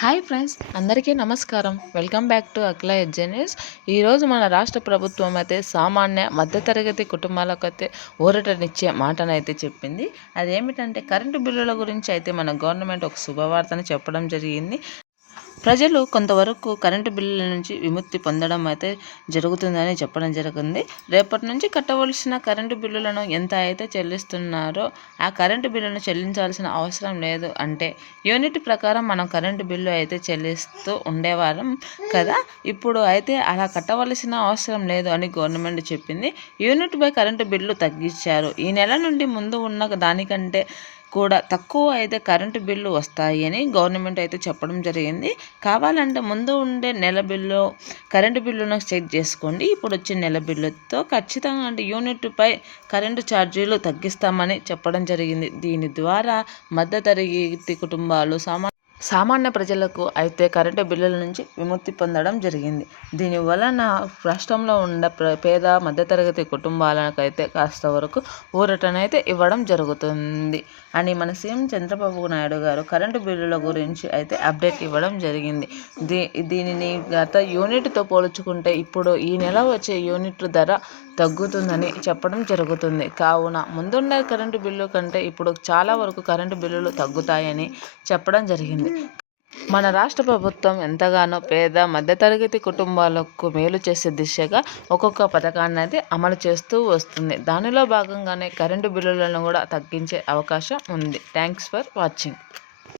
Hi friends, అందరికీ నమస్కారం. Welcome back to అఖిల ఎడ్జెన్యూస్. ఈరోజు మన రాష్ట్ర ప్రభుత్వం అయితే సామాన్య మధ్యతరగతి కుటుంబాలకైతే ఊరటనిచ్చే మాటనైతే చెప్పింది. అదేమిటంటే కరెంటు బిల్లుల గురించి అయితే మన గవర్నమెంట్ ఒక శుభవార్తని చెప్పడం జరిగింది. ప్రజలు కొంతవరకు కరెంటు బిల్లుల నుంచి విముక్తి పొందడం అయితే జరుగుతుందని చెప్పడం జరిగింది. రేపటి నుంచి కట్టవలసిన కరెంటు బిల్లులను ఎంత అయితే చెల్లిస్తున్నారో ఆ కరెంటు బిల్లును చెల్లించాల్సిన అవసరం లేదు. అంటే యూనిట్ ప్రకారం మనం కరెంటు బిల్లు అయితే చెల్లిస్తూ ఉండేవారం కదా. ఇప్పుడు అయితే అలా కట్టవలసిన అవసరం లేదు అని గవర్నమెంట్ చెప్పింది. యూనిట్ పై కరెంటు బిల్లు తగ్గించారు. ఈ నెల నుండి ముందు ఉన్న దానికంటే కూడా తక్కువ అయితే కరెంటు బిల్లు వస్తాయి అని గవర్నమెంట్ అయితే చెప్పడం జరిగింది. కావాలంటే ముందు ఉండే నెల బిల్లు కరెంటు బిల్లును చెక్ చేసుకోండి. ఇప్పుడు వచ్చే నెల బిల్లుతో ఖచ్చితంగా అంటే యూనిట్పై కరెంటు ఛార్జీలు తగ్గిస్తామని చెప్పడం జరిగింది. దీని ద్వారా మధ్యతరగతి కుటుంబాలు సామాన్య ప్రజలకు అయితే కరెంటు బిల్లుల నుంచి విముక్తి పొందడం జరిగింది. దీని వలన రాష్ట్రంలో ఉన్న పేద మధ్యతరగతి కుటుంబాలకైతే కాస్త వరకు ఊరటనైతే ఇవ్వడం జరుగుతుంది అని మన సీఎం చంద్రబాబు నాయుడు గారు కరెంటు బిల్లుల గురించి అయితే అప్డేట్ ఇవ్వడం జరిగింది. దీనిని గత యూనిట్తో పోల్చుకుంటే ఇప్పుడు ఈ నెల వచ్చే యూనిట్ ధర తగ్గుతుందని చెప్పడం జరుగుతుంది. కావున ముందున్న కరెంటు బిల్లు కంటే ఇప్పుడు చాలా వరకు కరెంటు బిల్లులు తగ్గుతాయని చెప్పడం జరిగింది. మన రాష్ట్ర ప్రభుత్వం ఎంతగానో పేద మధ్యతరగతి కుటుంబాలకు మేలు చేసే దిశగా ఒక్కొక్క పథకాన్ని అయితే అమలు చేస్తూ వస్తుంది. దానిలో భాగంగానే కరెంటు బిల్లులను కూడా తగ్గించే అవకాశం ఉంది. Thanks for watching.